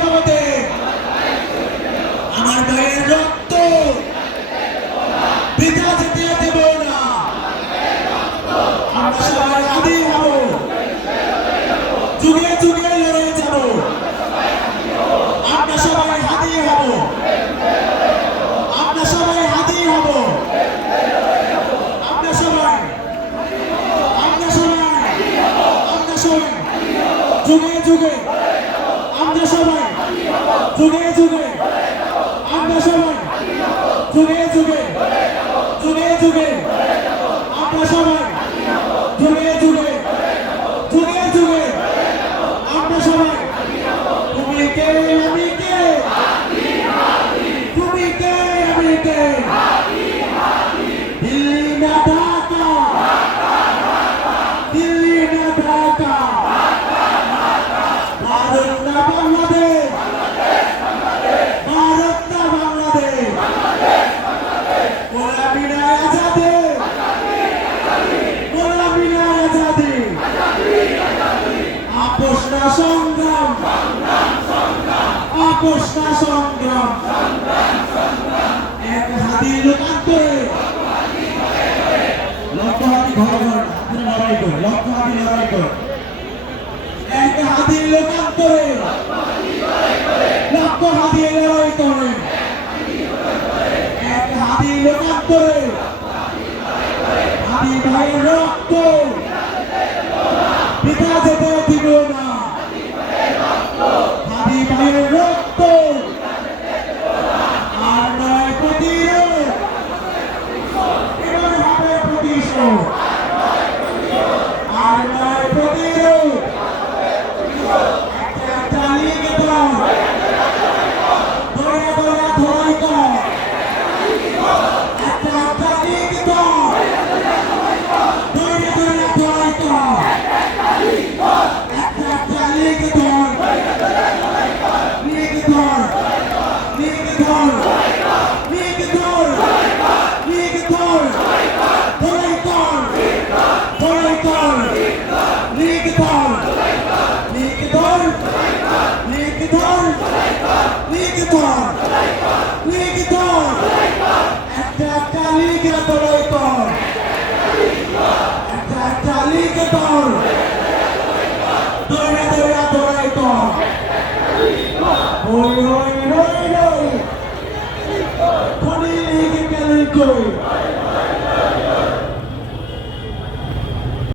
জগতে আমার ভাইয়ের রক্ত বৃথা যেতে দেব না। আমরা সবাই হাদি হব, যুগে যুগে লড়ে যাব। আমরা সবাই হাদি হব, আমরা সবাই হাদি হব, আমরা সবাই যুগে যুগে, আমরা সবাই যুগে যুগে, আমরা সবাই যুগে যুগে, যুগে যুগে, আমরা সবাই যুগে যুগে, যুগে যুগে, আমরা সবাই। তুমি কে আমি কে, তুমি কে আমি কে, দিল্লি না ঢাকা, দিল্লি না ঢাকা, ভারত না বাংলাদেশ, ভারত না বাংলাদেশ, গোলামি না আজাদি, গোলামি না আজাদি, আপোষ না সংগ্রাম, আপোষ না সংগ্রাম, এক হাতি লোকান্তরে, লক্ষ হাতি ঘর ঘর লড়াই করে, লক্ষ হাতি লড়াই করে, এক হাতি লোকান্তরে, লক্ষ হাতি লড়াই করে, এক হাতি লোকান্তরে, হাতি ভাইয়ের রক্ত বৃথা যেতে দিব না। হাতি ভাইয়ের রক্ত আর নয় প্রতিরোধ, এবার হবে প্রতিশোধ, আর নয় প্রতিরোধ। একটা লিগে দাও, দৌড়া দৌড়া ধরাই কর, একটা লিগে দাও, দৌড়া দৌড়া ধরাই কর, একটা লিগে ধর, লিগে ধর, লিগে ধর, লিগে ধর, লিগে ধর, ধরাই কর, ধরাই কর, লিগে ধর, লিগে ধর, লিগে ধর, লিগে ধর, লিগে ধর, একটা লিগে ধরাই কর, একটা লিগে ধর, দৌড়া দৌড়া ধরাই কর, ওই ওই রই রই, খনি লিগে গেলি কই।